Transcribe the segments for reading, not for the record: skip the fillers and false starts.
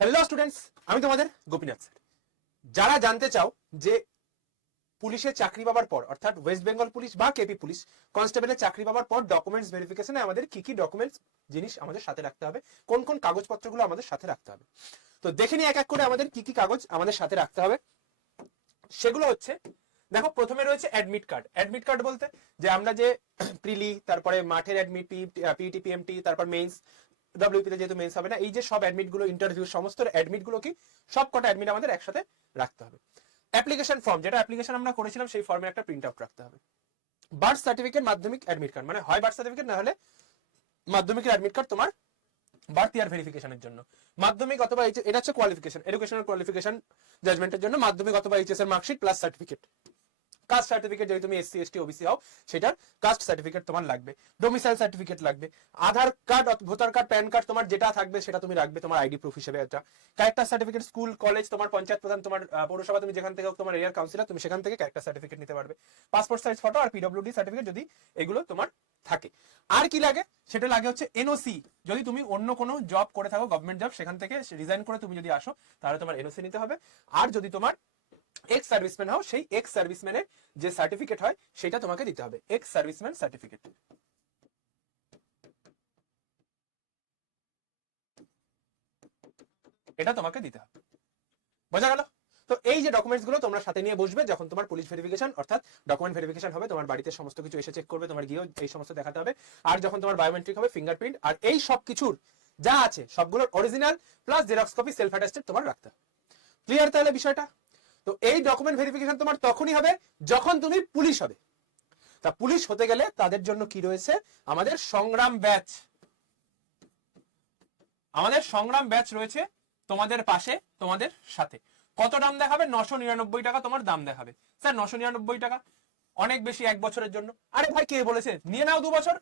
Hello students, আমি তোমাদের Gopinath sir. যারা জানতে চাও যে পুলিশে চাকরি পাওয়ার পর অর্থাৎ ওয়েস্ট বেঙ্গল পুলিশ বা কেপি পুলিশ কনস্টেবলের চাকরি পাওয়ার পর ডকুমেন্টস ভেরিফিকেশনে আমাদের কি কি ডকুমেন্টস জিনিস আমাদের সাথে রাখতে হবে, কোন কোন কাগজপত্রগুলো আমাদের সাথে রাখতে হবে, তো দেখে নিই এক এক করে আমাদের কি কি কাগজ আমাদের সাথে রাখতে হবে। সেগুলো হচ্ছে, দেখো, প্রথমে রয়েছে অ্যাডমিট কার্ড। অ্যাডমিট কার্ড বলতে যে আমরা যে প্রিলি, তারপরে মাঠের অ্যাডমিট, পিইটি, পিএমটি, তারপর মেইনস, ডব্লিউপিতে যেহেতু মেইনস হবে না, এই যে সব অ্যাডমিট গুলো, ইন্টারভিউ, সমস্ত অ্যাডমিট গুলো কি সব কটা অ্যাডমিট আমাদের একসাথে রাখতে হবে। অ্যাপ্লিকেশন ফর্ম, যেটা অ্যাপ্লিকেশন আমরা করেছিলাম সেই ফর্মের একটা প্রিন্ট আউট রাখতে হবে। বার্থ সার্টিফিকেট, মাধ্যমিক অ্যাডমিট কার্ড, মানে হয় বার্থ সার্টিফিকেট না হলে মাধ্যমিকের অ্যাডমিট কার্ড তোমার বার্থ ইয়ার ভেরিফিকেশনের জন্য। মাধ্যমিক অথবা এটা হচ্ছে কোয়ালিফিকেশন, এডুকেশনাল কোয়ালিফিকেশন জাজমেন্টের জন্য মাধ্যমিক অথবা এইচএস এর marksheet plus certificate. Caste certificate, যদি তুমি এসসি এসটি ওবিসি হও সেটার কাস্ট সার্টিফিকেট তোমার লাগবে। ডোমিসাইল সার্টিফিকেট লাগবে। Aadhaar card, voter card, PAN card তোমার যেটা থাকবে সেটা তুমি রাখবে তোমার আইডি প্রুফ হিসেবে। এটা ক্যারেক্টার সার্টিফিকেট, স্কুল কলেজ, তোমার পঞ্চায়েত প্রধান, তোমার পৌরসভা, তুমি যেখান থেকে তোমার এরিয়ার কাউন্সিলর, তুমি সেখান থেকে ক্যারেক্টার সার্টিফিকেট নিতে পারবে। পাসপোর্ট সাইজ ফটো আর পিডব্লিউডি সার্টিফিকেট, যদি এগুলো তোমার থাকে। আর কি লাগে? সেটা লাগে হচ্ছে এনওসি। যদি তুমি অন্য কোনো জব করে থাকো, গভর্নমেন্ট জব, সেখান থেকে রিজাইন করে তুমি যদি আসো তাহলে তোমার এনওসি নিতে হবে। আর যদি তোমার এক্স সার্ভিসম্যান হও, সেই এক্স সার্ভিসম্যানের যে সার্টিফিকেট হয় সেটা তোমাকে দিতে হবে, এক্স সার্ভিসম্যান সার্টিফিকেট। এটা তোমাকে দিতে হবে। বোঝা গেল? তো এই যে ডকুমেন্টস গুলো তোমরা সাথে নিয়ে বসবে যখন তোমার পুলিশ ভেরিফিকেশন অর্থাৎ ডকুমেন্ট ভেরিফিকেশন হবে, তোমার বাড়িতে সমস্ত কিছু এসে চেক করবে, তোমার গিয়েও এই সমস্ত দেখাতে হবে। আর যখন তোমার বায়োমেট্রিক হবে, ফিঙ্গারপ্রিন্ট, আর এই সব কিছুর যা আছে সবগুলোর original plus xerox copy self attested তোমার রাখতে হবে। ক্লিয়ার তাহলে বিষয়টা? তো এই ডকুমেন্ট ভেরিফিকেশন তোমার তখনই হবে যখন তুমি পুলিশ হবে। তা পুলিশ হতে গেলে তাদের জন্য কি রয়েছে? আমাদের সংগ্রাম ব্যাচ। আমাদের সংগ্রাম ব্যাচ রয়েছে তোমাদের পাশে, তোমাদের সাথে। কত দাম দেখাবে? 999 টাকা তোমার দাম দেখাবে। স্যার 999 টাকা অনেক বেশি এক বছরের জন্য। আরে ভাই, কে বলেছে? নিয়ে নাও 2 বছর,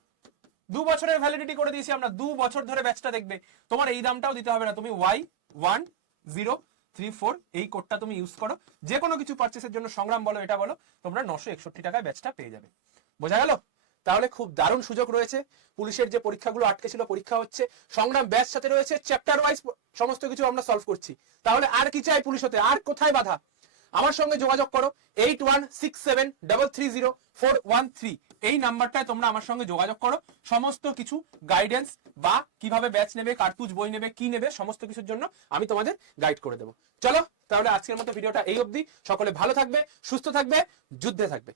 2 বছরের ভ্যালিডিটি করে দিয়েছি আমরা। 2 বছর ধরে ব্যাচটা দেখবে, তোমার এই দামটাও দিতে হবে না। তুমি Y1034 এই কোডটা তুমি ইউজ করো, যে কোনো কিছু পারচেসের জন্য, সংগ্রাম বলো, এটা বলো, তোমরা 961 টাকায় ব্যাচটা পেয়ে যাবে। বোঝা গেল? তাহলে খুব দারুণ সুযোগ রয়েছে। পুলিশের যে পরীক্ষাগুলো আটকে ছিল, পরীক্ষা হচ্ছে, সংগ্রাম ব্যাচ সাথে রয়েছে, চ্যাপ্টার ওয়াইজ সমস্ত কিছু আমরা সলভ করছি। তাহলে আর কি চাই পুলিশ হতে? আর কোথায় বাধা? আমার সঙ্গে যোগাযোগ করো 8167330413, এই নাম্বারটায় তোমরা আমার সঙ্গে যোগাযোগ করো। সমস্ত কিছু গাইডেন্স বা কিভাবে ব্যাচ নেবে, কার্তুজ বই নেবে, কি নেবে, সমস্ত কিছুর জন্য আমি তোমাদের গাইড করে দেবো। চলো তাহলে আজকের মতো ভিডিওটা এই অবধি। সকলে ভালো থাকবে, সুস্থ থাকবে, যুদ্ধে থাকবে।